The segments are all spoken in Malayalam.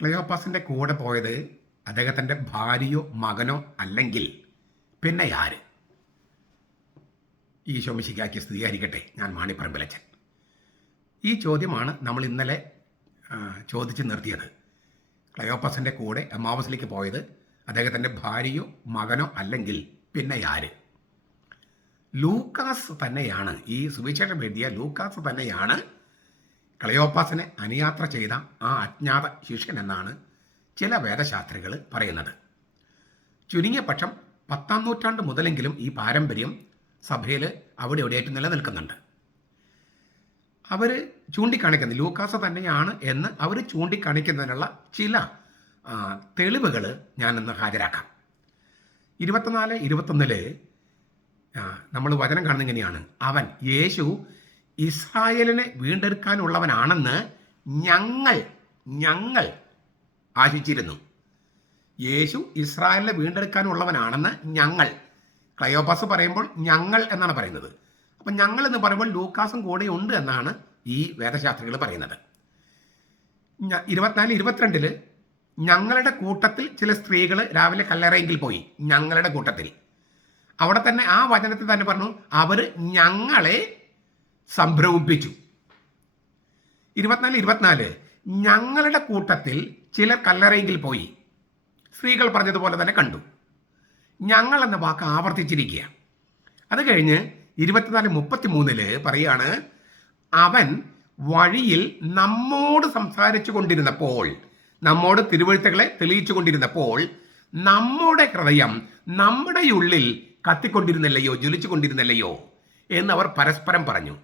ക്ലയോപ്പാസിന്റെ കൂടെ പോയത് അദ്ദേഹത്തിന്റെ ഭാര്യയോ മകനോ അല്ലെങ്കിൽ പിന്നെ ആര്? ഈ ശോമിശിക്കാക്കി സ്ഥിരീകരിക്കട്ടെ ഞാൻ മാണിപ്പറമ്പിലച്ചൻ. ഈ ചോദ്യമാണ് നമ്മൾ ഇന്നലെ ചോദിച്ചു ചോദിച്ച് നിർത്തിയത്. ക്ലയോപ്പാസിന്റെ കൂടെ എമാവസിലേക്ക് പോയത് അദ്ദേഹത്തിന്റെ ഭാര്യയോ മകനോ അല്ലെങ്കിൽ പിന്നെ ആര്? ലൂക്കാസ് തന്നെയാണ്. ഈ സുവിശേഷം എഴുതിയ ലൂക്കാസ് തന്നെയാണ് ക്ലയോപ്പാസിനെ അനുയാത്ര ചെയ്ത ആ അജ്ഞാത ശിഷ്യൻ എന്നാണ് ചില വേദശാസ്ത്രികൾ പറയുന്നത്. ചുരുങ്ങിയ പക്ഷം പത്താം നൂറ്റാണ്ട് മുതലെങ്കിലും ഈ പാരമ്പര്യം സഭയിൽ അവിടെ എവിടെയായിട്ട് നിലനിൽക്കുന്നുണ്ട്. അവർ ചൂണ്ടിക്കാണിക്കുന്നത് ലൂക്കാസ് തന്നെയാണ് എന്ന് അവർ ചൂണ്ടിക്കാണിക്കുന്നതിനുള്ള ചില തെളിവുകൾ ഞാനിന്ന് ഹാജരാക്കാം. ഇരുപത്തിനാല് ഇരുപത്തൊന്നിൽ നമ്മൾ വചനം കാണുന്ന ഇങ്ങനെയാണ്. അവൻ യേശു ഇസ്രായേലിനെ വീണ്ടെടുക്കാനുള്ളവനാണെന്ന് ഞങ്ങൾ ഞങ്ങൾ ആശിച്ചിരുന്നു. യേശു ഇസ്രായേലിനെ വീണ്ടെടുക്കാനുള്ളവനാണെന്ന് ഞങ്ങൾ ക്ലയോപാസ് പറയുമ്പോൾ ഞങ്ങൾ എന്നാണ് പറയുന്നത്. അപ്പം ഞങ്ങൾ എന്ന് പറയുമ്പോൾ ലൂക്കാസും കൂടെ ഉണ്ട് എന്നാണ് ഈ വേദശാസ്ത്രികൾ പറയുന്നത്. ഇരുപത്തിനാല് ഇരുപത്തിരണ്ടിൽ ഞങ്ങളുടെ കൂട്ടത്തിൽ ചില സ്ത്രീകൾ രാവിലെ കല്ലറയെങ്കിൽ പോയി ഞങ്ങളുടെ കൂട്ടത്തിൽ. അവിടെ തന്നെ ആ വചനത്തിൽ തന്നെ പറഞ്ഞു അവർ ഞങ്ങളെ സംഭ്രമിപ്പിച്ചു. ഇരുപത്തിനാല് ഇരുപത്തിനാല് ഞങ്ങളുടെ കൂട്ടത്തിൽ ചിലർ കല്ലറയെങ്കിൽ പോയി. സ്ത്രീകൾ പറഞ്ഞതുപോലെ തന്നെ കണ്ടു. ഞങ്ങൾ എന്ന വാക്ക് ആവർത്തിച്ചിരിക്കുക. അത് കഴിഞ്ഞ് ഇരുപത്തിനാല് മുപ്പത്തി മൂന്നിൽ പറയാണ് അവൻ വഴിയിൽ നമ്മോട് സംസാരിച്ചു കൊണ്ടിരുന്നപ്പോൾ നമ്മോട് തിരുവഴുത്തുകളെ തെളിയിച്ചു കൊണ്ടിരുന്നപ്പോൾ നമ്മുടെ ഹൃദയം നമ്മുടെ ഉള്ളിൽ കത്തിക്കൊണ്ടിരുന്നില്ലയോ ജ്വലിച്ചു കൊണ്ടിരുന്നില്ലയോ എന്ന് അവർ പരസ്പരം പറഞ്ഞു.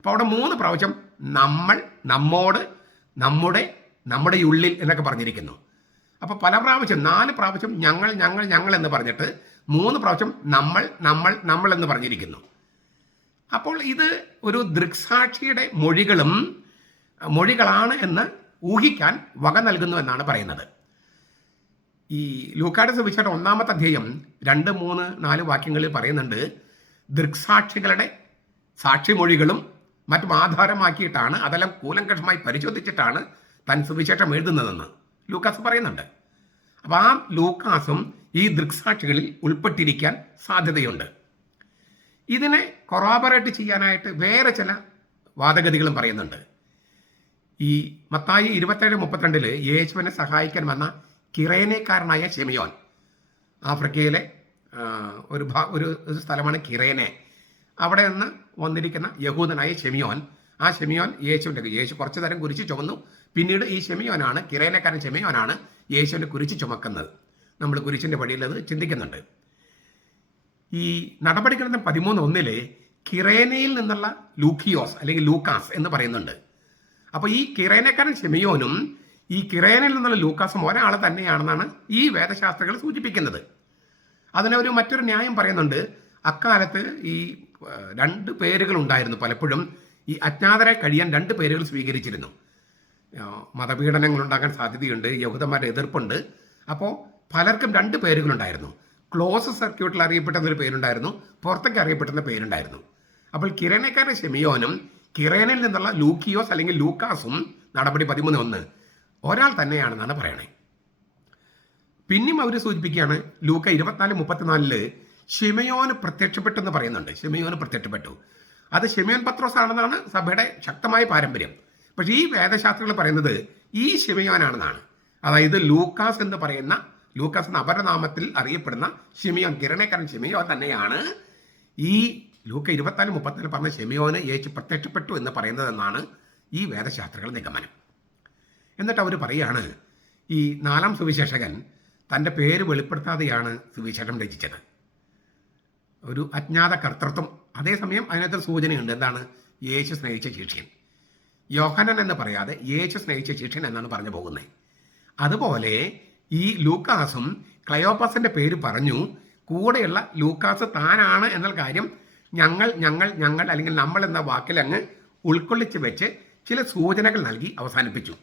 അപ്പോൾ അവിടെ മൂന്ന് പ്രാവശ്യം നമ്മൾ നമ്മോട് നമ്മുടെ നമ്മുടെ ഉള്ളിൽ എന്നൊക്കെ പറഞ്ഞിരിക്കുന്നു. അപ്പോൾ പല പ്രാവശ്യം നാല് പ്രാവശ്യം ഞങ്ങൾ ഞങ്ങൾ ഞങ്ങൾ എന്ന് പറഞ്ഞിട്ട് മൂന്ന് പ്രാവശ്യം നമ്മൾ നമ്മൾ നമ്മൾ എന്ന് പറഞ്ഞിരിക്കുന്നു. അപ്പോൾ ഇത് ഒരു ദൃക്സാക്ഷിയുടെ മൊഴികളും മൊഴികളാണ് എന്ന് ഊഹിക്കാൻ വക നൽകുന്നു എന്നാണ് പറയുന്നത്. ഈ ലൂക്കാട് സുവിശേഷം ഒന്നാമത്തെ അധ്യയം രണ്ട് മൂന്ന് നാല് വാക്യങ്ങളിൽ പറയുന്നുണ്ട് ദൃക്സാക്ഷികളുടെ സാക്ഷിമൊഴികളും മറ്റും ആധാരമാക്കിയിട്ടാണ് അതെല്ലാം കൂലങ്കഷമായി പരിശോധിച്ചിട്ടാണ് താൻ സുവിശേഷം എഴുതുന്നതെന്ന് ലൂക്കാസ് പറയുന്നുണ്ട്. അപ്പോൾ ആ ലൂക്കാസും ഈ ദൃക്സാക്ഷികളിൽ ഉൾപ്പെട്ടിരിക്കാൻ സാധ്യതയുണ്ട്. ഇതിനെ കൊറാബറേറ്റ് ചെയ്യാനായിട്ട് വേറെ ചില വാദഗതികളും പറയുന്നുണ്ട്. ഈ മത്തായി ഇരുപത്തേഴ് മുപ്പത്തിരണ്ടിൽ യേശുവിനെ സഹായിക്കാൻ വന്ന കിറേനക്കാരനായ ഷെമിയോൻ ആഫ്രിക്കയിലെ ഒരു ഒരു സ്ഥലമാണ് കിറേനെ അവിടെ നിന്ന് വന്നിരിക്കുന്ന യഹൂദനായ ഷെമിയോൻ ആ ഷെമിയോൻ യേശുവിന്റെ യേശു കുറച്ചു നേരം കുരിശ് ചുമന്നു. പിന്നീട് ഈ ഷെമിയോനാണ് കിരയിലേക്കാരൻ ഷെമിയോനാണ് യേശുവിന്റെ കുരിശ് ചുമക്കുന്നത്. നമ്മൾ കുരിശിന്റെ വഴിയിൽ അത് ചിന്തിക്കുന്നുണ്ട്. ഈ നടപടിക്രമം പതിമൂന്ന് ഒന്നിലെ കിറേനയിൽ നിന്നുള്ള ലൂക്കിയോസ് അല്ലെങ്കിൽ ലൂക്കാസ് എന്ന് പറയുന്നുണ്ട്. അപ്പോൾ ഈ കിറേനക്കാരൻ ഷെമിയോനും ഈ കിറേനയിൽ നിന്നുള്ള ലൂക്കാസും ഒരാൾ തന്നെയാണെന്നാണ് ഈ വേദശാസ്ത്രങ്ങൾ സൂചിപ്പിക്കുന്നത്. അതിനൊരു മറ്റൊരു ന്യായം പറയുന്നുണ്ട്. അക്കാലത്ത് ഈ രണ്ട് പേരുകൾ ഉണ്ടായിരുന്നു പലപ്പോഴും. ഈ അജ്ഞാതരെ കഴിയാൻ രണ്ട് പേരുകൾ സ്വീകരിച്ചിരുന്നു. മതപീഡനങ്ങൾ ഉണ്ടാകാൻ സാധ്യതയുണ്ട് യഹൂദന്മാരുടെ എതിർപ്പുണ്ട്. അപ്പോൾ പലർക്കും രണ്ട് പേരുകളുണ്ടായിരുന്നു. ക്ലോസ് സർക്യൂട്ടിൽ അറിയപ്പെടുന്ന ഒരു പേരുണ്ടായിരുന്നു പുറത്തേക്ക് അറിയപ്പെടുന്ന പേരുണ്ടായിരുന്നു. അപ്പോൾ കിരണക്കാരൻ ഷെമിയോനും കിറേനിൽ നിന്നുള്ള ലൂക്കിയോസ് അല്ലെങ്കിൽ ലൂക്കാസും നടപടി പതിമൂന്ന് ഒന്ന്. ഒരാൾ തന്നെയാണെന്നാണ് പറയണേ. പിന്നെയും അവർ സൂചിപ്പിക്കുകയാണ് ലൂക്ക ഇരുപത്തിനാല് മുപ്പത്തിനാലിൽ ഷിമയോന് പ്രത്യക്ഷപ്പെട്ടു എന്ന് പറയുന്നുണ്ട്. ഷിമയോന് പ്രത്യക്ഷപ്പെട്ടു. അത് ഷിമയോൻ പത്രോസ് ആണെന്നാണ് സഭയുടെ ശക്തമായ പാരമ്പര്യം. പക്ഷേ ഈ വേദശാസ്ത്രികൾ പറയുന്നത് ഈ ഷിമയോനാണെന്നാണ്. അതായത് ലൂക്കാസ് എന്ന് പറയുന്ന ലൂക്കാസ് എന്ന അപരനാമത്തിൽ അറിയപ്പെടുന്ന ഷിമിയോൻ കിരണേക്കരൻ ഷിമിയോൻ തന്നെയാണ് ഈ ലൂക്ക ഇരുപത്തിനാല് മുപ്പത്തിനാല് പറഞ്ഞ ഷിമിയോന് യേശു പ്രത്യക്ഷപ്പെട്ടു എന്ന് പറയുന്നതെന്നാണ് ഈ വേദശാസ്ത്രികൾ നിഗമനം. എന്നിട്ട് അവർ പറയാണ് ഈ നാലാം സുവിശേഷകൻ തന്റെ പേര് വെളിപ്പെടുത്താതെയാണ് സുവിശേഷം രചിച്ചത്. ഒരു അജ്ഞാത കർത്തൃത്വം. അതേസമയം അതിനകത്ത് സൂചനയുണ്ട്. എന്താണ്? യേശു സ്നേഹിച്ച ശിഷ്യൻ. യോഹനൻ എന്ന് പറയാതെ യേശു സ്നേഹിച്ച ശിഷ്യൻ എന്നാണ് പറഞ്ഞു പോകുന്നത്. അതുപോലെ ഈ ലൂക്കാസും ക്ലയോപ്പസിന്റെ പേര് പറഞ്ഞു കൂടെയുള്ള ലൂക്കാസ് താനാണ് എന്ന കാര്യം ഞങ്ങൾ ഞങ്ങൾ ഞങ്ങൾ അല്ലെങ്കിൽ നമ്മൾ എന്ന വാക്കിൽ അങ്ങ് ഉൾക്കൊള്ളിച്ച് വെച്ച് ചില സൂചനകൾ നൽകി അവസാനിപ്പിച്ചു.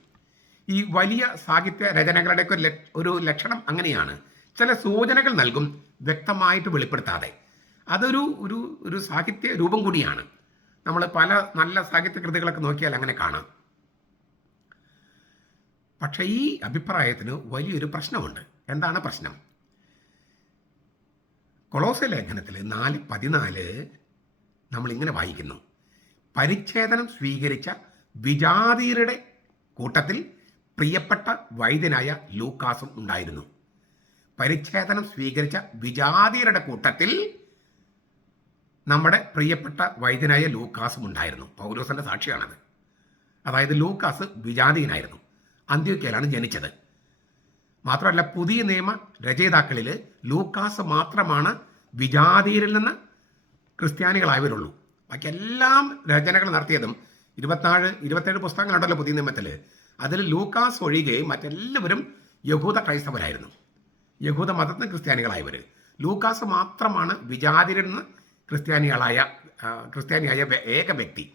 ഈ വലിയ സാഹിത്യ രചനകളുടെ ഒരു ഒരു ലക്ഷണം അങ്ങനെയാണ്. ചില സൂചനകൾ നൽകും വ്യക്തമായിട്ട് വെളിപ്പെടുത്താതെ. അതൊരു ഒരു ഒരു സാഹിത്യ രൂപം കൂടിയാണ്. നമ്മൾ പല നല്ല സാഹിത്യ കൃതികളൊക്കെ നോക്കിയാൽ അങ്ങനെ കാണാം. പക്ഷേ ഈ അഭിപ്രായത്തിന് വലിയൊരു പ്രശ്നമുണ്ട്. എന്താണ് പ്രശ്നം? കൊളോസ ലേഖനത്തിൽ നാല് പതിനാല് നമ്മളിങ്ങനെ വായിക്കുന്നു. പരിച്ഛേദനം സ്വീകരിച്ച വിജാതീയരുടെ കൂട്ടത്തിൽ പ്രിയപ്പെട്ട വൈദ്യനായ ലൂക്കാസും ഉണ്ടായിരുന്നു. പരിച്ഛേദനം സ്വീകരിച്ച വിജാതീയരുടെ കൂട്ടത്തിൽ നമ്മുടെ പ്രിയപ്പെട്ട വൈദ്യനായ ലൂക്കാസും ഉണ്ടായിരുന്നു. പൗലോസിന്റെ സാക്ഷിയാണത്. അതായത് ലൂക്കാസ് വിജാതീയനായിരുന്നു. അന്ത്യോക്കയിലാണ് ജനിച്ചത്. മാത്രമല്ല പുതിയ നിയമ രചയിതാക്കളിൽ ലൂക്കാസ് മാത്രമാണ് വിജാതീയരിൽ നിന്ന് ക്രിസ്ത്യാനികളായവരുള്ളൂ. ബാക്കി എല്ലാം രചനകൾ നടത്തിയതും ഇരുപത്തിനാല് ഇരുപത്തേഴ് പുസ്തകങ്ങളുണ്ടല്ലോ പുതിയ നിയമത്തിൽ അതിൽ ലൂക്കാസ് ഒഴികെ മറ്റെല്ലാവരും യഹൂദ ക്രൈസ്തവരായിരുന്നു. യഹൂദ മതത്തിന് ക്രിസ്ത്യാനികളായവർ ലൂക്കാസ് മാത്രമാണ് വിജാതിരിൽ നിന്ന് ക്രിസ്ത്യാനികളായ ക്രിസ്ത്യാനിയായ ഏക വ്യക്തി.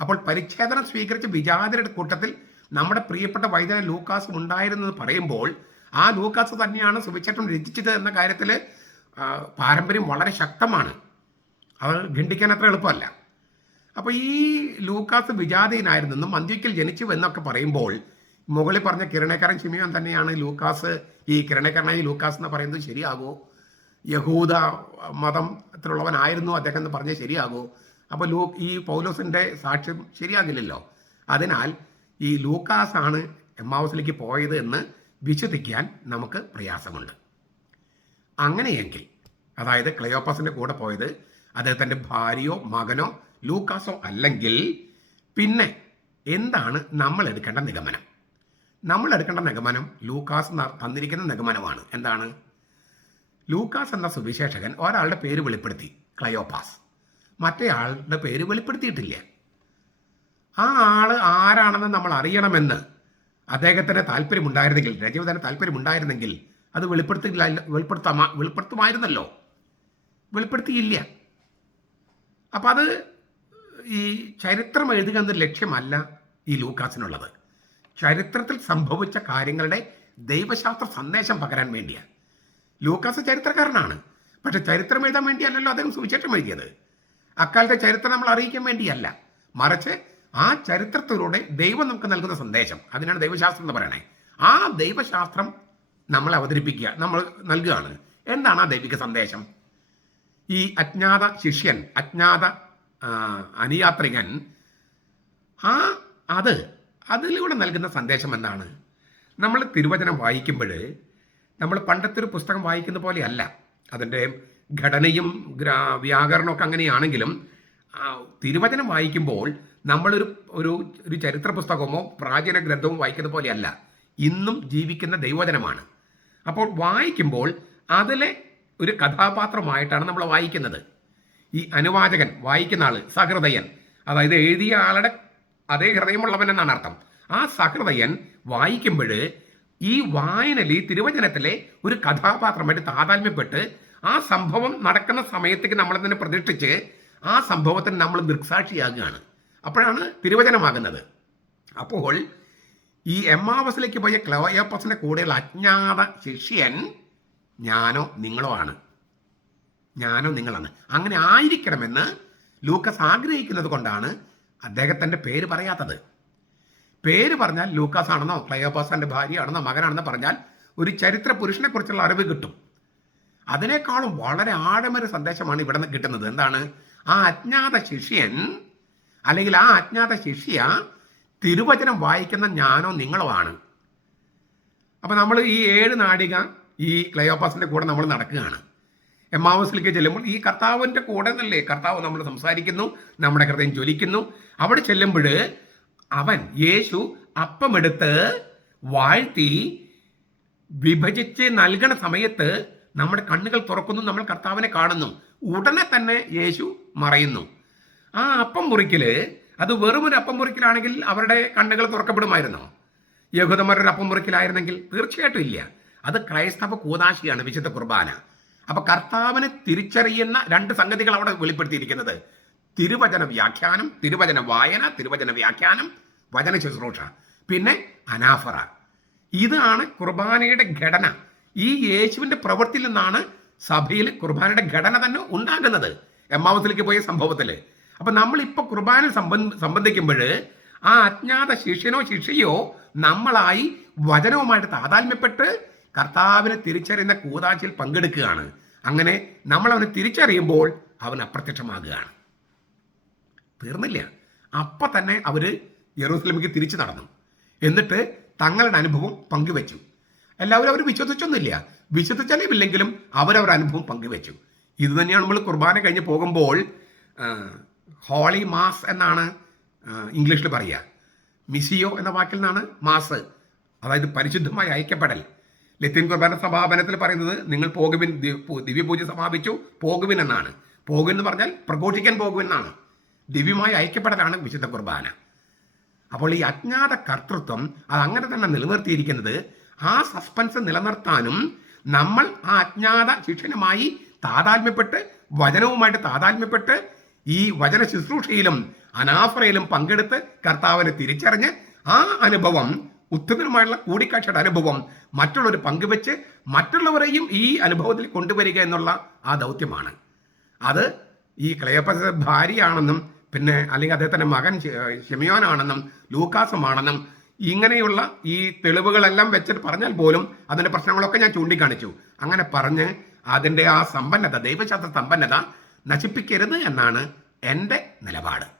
അപ്പോൾ പരിച്ഛേദനം സ്വീകരിച്ച വിജാതിരുടെ കൂട്ടത്തിൽ നമ്മുടെ പ്രിയപ്പെട്ട വൈദ്യൻ ലൂക്കാസും ഉണ്ടായിരുന്നെന്ന് പറയുമ്പോൾ ആ ലൂക്കാസ് തന്നെയാണ് സുവിശേഷം രചിച്ചത് എന്ന കാര്യത്തിൽ പാരമ്പര്യം വളരെ ശക്തമാണ്. അത് ഖണ്ഡിക്കാൻ അത്ര എളുപ്പമല്ല. അപ്പോൾ ഈ ലൂക്കാസ് വിജാതീയനായിരുന്നെന്നും മന്ദിക്കൽ ജനിച്ചു എന്നൊക്കെ പറയുമ്പോൾ മുകളിൽ പറഞ്ഞ കിരണക്കാരൻ ചിമിയോൻ തന്നെയാണ് ലൂക്കാസ് ഈ കിരണക്കാരനായി ലൂക്കാസ് എന്ന് പറയുന്നത് ശരിയാകുമോ യഹൂദ മതത്തിലുള്ളവനായിരുന്നു അദ്ദേഹം എന്ന് പറഞ്ഞ് ശരിയാകൂ. അപ്പോൾ ലൂ ഈ പൗലോസിന്റെ സാക്ഷ്യം ശരിയാകില്ലല്ലോ. അതിനാൽ ഈ ലൂക്കാസ് ആണ് എമ്മാവസിലേക്ക് പോയത് എന്ന് വിശ്വസിക്കാൻ നമുക്ക് പ്രയാസമുണ്ട്. അങ്ങനെയെങ്കിൽ അതായത് ക്ലയോപ്പാസിന്റെ കൂടെ പോയത് അദ്ദേഹത്തിന്റെ ഭാര്യയോ മകനോ ലൂക്കാസോ അല്ലെങ്കിൽ പിന്നെ എന്താണ് നമ്മൾ എടുക്കേണ്ട നിഗമനം? നമ്മൾ എടുക്കേണ്ട നിഗമനം ലൂക്കാസ് തന്നിരിക്കുന്ന നിഗമനമാണ്. എന്താണ്? ലൂക്കാസ് എന്ന സുവിശേഷകൻ ഒരാളുടെ പേര് വെളിപ്പെടുത്തി മറ്റേ മറ്റേയാളുടെ പേര് വെളിപ്പെടുത്തിയിട്ടില്ല. ആ ആൾ ആരാണെന്ന് നമ്മൾ അറിയണമെന്ന് അദ്ദേഹത്തിന് താല്പര്യമുണ്ടായിരുന്നെങ്കിൽ രജീവതന് താല്പര്യമുണ്ടായിരുന്നെങ്കിൽ അത് വെളിപ്പെടുത്തില്ല വെളിപ്പെടുത്താ വെളിപ്പെടുത്തുമായിരുന്നല്ലോ. വെളിപ്പെടുത്തിയില്ല. അപ്പം അത് ഈ ചരിത്രം എഴുതുക എന്ന ലക്ഷ്യമല്ല ഈ ലൂക്കാസിനുള്ളത്. ചരിത്രത്തിൽ സംഭവിച്ച കാര്യങ്ങളുടെ ദൈവശാസ്ത്ര സന്ദേശം പകരാൻ വേണ്ടിയാണ് ലൂക്കാസ് ചരിത്രകാരനാണ് പക്ഷെ ചരിത്രം എഴുതാൻ വേണ്ടിയല്ലല്ലോ അദ്ദേഹം സുവിശേഷം എഴുതിയത്. അക്കാലത്തെ ചരിത്രം നമ്മൾ അറിയിക്കാൻ വേണ്ടിയല്ല. മറിച്ച് ആ ചരിത്രത്തിലൂടെ ദൈവം നമുക്ക് നൽകുന്ന സന്ദേശം. അതിനാണ് ദൈവശാസ്ത്രം എന്ന് പറയണേ. ആ ദൈവശാസ്ത്രം നമ്മൾ അവതരിപ്പിക്കുക നമ്മൾ നൽകുകയാണ്. എന്താണ് ആ ദൈവിക സന്ദേശം? ഈ അജ്ഞാത ശിഷ്യൻ അജ്ഞാത അനുയാത്രികൻ ആ അത് അതിലൂടെ നൽകുന്ന സന്ദേശം എന്താണ്? നമ്മൾ തിരുവചനം വായിക്കുമ്പോൾ നമ്മൾ പണ്ടത്തെ ഒരു പുസ്തകം വായിക്കുന്ന പോലെയല്ല. അതിന്റെ ഘടനയും ഗ്രാ വ്യാകരണമൊക്കെ അങ്ങനെയാണെങ്കിലും തിരുവചനം വായിക്കുമ്പോൾ നമ്മളൊരു ഒരു ഒരു ചരിത്ര പുസ്തകമോ പ്രാചീന ഗ്രന്ഥമോ വായിക്കുന്ന പോലെയല്ല. ഇന്നും ജീവിക്കുന്ന ദൈവചനമാണ് അപ്പോൾ വായിക്കുമ്പോൾ അതിലെ ഒരു കഥാപാത്രമായിട്ടാണ് നമ്മൾ വായിക്കുന്നത്. ഈ അനുവാചകൻ വായിക്കുന്ന ആൾ സഹൃദയൻ. അതായത് എഴുതിയ ആളുടെ അതേ ഹൃദയമുള്ളവൻ എന്നാണ് അർത്ഥം. ആ സഹൃദയൻ വായിക്കുമ്പോൾ ഈ വായനയിൽ ഈ തിരുവചനത്തിലെ ഒരു കഥാപാത്രമായിട്ട് താതാത്മ്യപ്പെട്ട് ആ സംഭവം നടക്കുന്ന സമയത്തേക്ക് നമ്മളെ തന്നെ പ്രതിഷ്ഠിച്ച് ആ സംഭവത്തിന് നമ്മൾ ദൃക്സാക്ഷിയാകുകയാണ്. അപ്പോഴാണ് തിരുവചനമാകുന്നത്. അപ്പോൾ ഈ എമ്മാവസിലേക്ക് പോയ ക്ലോയോപ്പസിന്റെ കൂടെയുള്ള അജ്ഞാത ശിഷ്യൻ ഞാനോ നിങ്ങളോ ആണ്. ഞാനോ നിങ്ങളാണ്. അങ്ങനെ ആയിരിക്കണമെന്ന് ലൂക്കസ് ആഗ്രഹിക്കുന്നത് കൊണ്ടാണ് അദ്ദേഹത്തിന്റെ പേര് പറയാത്തത്. പേര് പറഞ്ഞാൽ ലൂക്കാസ് ആണെന്നോ ക്ലയോപാസാന്റെ ഭാര്യയാണെന്നോ മകനാണെന്നോ പറഞ്ഞാൽ ഒരു ചരിത്ര പുരുഷനെ കുറിച്ചുള്ള അറിവ് കിട്ടും. അതിനേക്കാളും വളരെ ആഴമൊരു സന്ദേശമാണ് ഇവിടെ നിന്ന് കിട്ടുന്നത്. എന്താണ്? ആ അജ്ഞാത ശിഷ്യൻ അല്ലെങ്കിൽ ആ അജ്ഞാത ശിഷ്യ തിരുവചനം വായിക്കുന്ന ഞാനോ നിങ്ങളോ ആണ്. അപ്പൊ നമ്മൾ ഈ ഏഴ് നാടിക ഈ ക്ലയോപാസിന്റെ കൂടെ നമ്മൾ നടക്കുകയാണ്. എമ്മാവസിലേക്ക് ചെല്ലുമ്പോൾ ഈ കർത്താവിന്റെ കൂടെ നിന്നല്ലേ കർത്താവ് നമ്മൾ സംസാരിക്കുന്നു നമ്മുടെ ഹൃദയം ജ്വലിക്കുന്നു. അവിടെ ചെല്ലുമ്പോൾ അവൻ യേശു അപ്പമെടുത്ത് വാഴ്ത്തി വിഭജിച്ച് നൽകണ സമയത്ത് നമ്മുടെ കണ്ണുകൾ തുറക്കുന്നു നമ്മൾ കർത്താവിനെ കാണുന്നു. ഉടനെ തന്നെ യേശു മറയുന്നു. ആ അപ്പം മുറിക്കൽ അത് വെറും ഒരു അപ്പം മുറിക്കലാണെങ്കിൽ അവരുടെ കണ്ണുകൾ തുറക്കപ്പെടുമായിരുന്നോ? യഹൂദന്മാരുടെ അപ്പം മുറിക്കലായിരുന്നെങ്കിൽ തീർച്ചയായിട്ടും ഇല്ല. അത് ക്രൈസ്തവ കൂതാശിയാണ് വിശുദ്ധ കുർബാന. അപ്പൊ കർത്താവിനെ തിരിച്ചറിയുന്ന രണ്ട് സംഗതികൾ അവിടെ വെളിപ്പെടുത്തിയിരിക്കുന്നത്. തിരുവചന വ്യാഖ്യാനം തിരുവചന വായന തിരുവചന വ്യാഖ്യാനം വചന ശുശ്രൂഷ. പിന്നെ അനാഫറ. ഇതാണ് കുർബാനയുടെ ഘടന. ഈ യേശുവിന്റെ പ്രവൃത്തിയിൽ നിന്നാണ് സഭയിൽ കുർബാനയുടെ ഘടന തന്നെ ഉണ്ടാകുന്നത്. എമ്മാവത്തിലേക്ക് പോയ സംഭവത്തിൽ. അപ്പം നമ്മളിപ്പോൾ കുർബാന സംബന്ധ സംബന്ധിക്കുമ്പോൾ ആ അജ്ഞാത ശിഷ്യനോ ശിഷ്യയോ നമ്മളായി വചനവുമായിട്ട് താതാത്മ്യപ്പെട്ട് കർത്താവിനെ തിരിച്ചറിയുന്ന കൂതാച്ചിൽ പങ്കെടുക്കുകയാണ്. അങ്ങനെ നമ്മൾ അവനെ തിരിച്ചറിയുമ്പോൾ അവൻ അപ്രത്യക്ഷമാകുകയാണ്. തീർന്നില്ല. അപ്പം തന്നെ അവർ യെറൂസലമിക്ക് തിരിച്ചു നടന്നു. എന്നിട്ട് തങ്ങളുടെ അനുഭവം പങ്കുവെച്ചു. എല്ലാവരും അവർ വിശ്വസിച്ചൊന്നുമില്ല. വിശ്വസിച്ചാലും അവരവരുടെ അനുഭവം പങ്കുവെച്ചു. ഇത് തന്നെയാണ് നമ്മൾ കുർബാന കഴിഞ്ഞ് പോകുമ്പോൾ ഹോളി മാസ് എന്നാണ് ഇംഗ്ലീഷിൽ പറയുക. മിസിയോ എന്ന വാക്കിൽ നിന്നാണ് മാസ് അതായത് പരിശുദ്ധമായി അയക്കപ്പെടൽ ലത്തീൻ കുർബാന സമാപനത്തിൽ പറയുന്നത് നിങ്ങൾ പോകുവിൻ ദിവ്യപൂജ സമാപിച്ചു പോകുവിൻ എന്നാണ്. പോകുവിൻ എന്ന് പറഞ്ഞാൽ പ്രഘോഷിക്കാൻ പോകുവിൻ എന്നാണ്. ദിവ്യമായി ഐക്യപ്പെടലാണ് വിശുദ്ധ കുർബാന. അപ്പോൾ ഈ അജ്ഞാത കർത്തൃത്വം അത് അങ്ങനെ തന്നെ നിലനിർത്തിയിരിക്കുന്നത് ആ സസ്പെൻസ് നിലനിർത്താനും നമ്മൾ ആ അജ്ഞാത ശിക്ഷനുമായി താതാത്മ്യപ്പെട്ട് വചനവുമായിട്ട് താതാത്മ്യപ്പെട്ട് ഈ വചന ശുശ്രൂഷയിലും അനാഫറയിലും പങ്കെടുത്ത് കർത്താവിനെ തിരിച്ചറിഞ്ഞ് ആ അനുഭവം ഉത്തമനുമായുള്ള കൂടിക്കാഴ്ചയുടെ അനുഭവം മറ്റുള്ളവർ പങ്കുവെച്ച് മറ്റുള്ളവരെയും ഈ അനുഭവത്തിൽ കൊണ്ടുവരിക എന്നുള്ള ആ ദൗത്യമാണ്. അത് ഈ ക്ലയോപ്പസ് ഭാര്യയാണെന്നും പിന്നെ അല്ലെങ്കിൽ അദ്ദേഹത്തിന്റെ മകൻ ഷെമിയോനാണെന്നും ലൂക്കാസുമാണെന്നും ഇങ്ങനെയുള്ള ഈ തെളിവുകളെല്ലാം വെച്ചിട്ട് പറഞ്ഞാൽ പോലും അതിന്റെ പ്രശ്നങ്ങളൊക്കെ ഞാൻ ചൂണ്ടിക്കാണിച്ചു. അങ്ങനെ പറഞ്ഞ് അതിന്റെ ആ സമ്പന്നത ദൈവശാസ്ത്ര സമ്പന്നത നശിപ്പിക്കരുത് എന്നാണ് എന്റെ നിലപാട്.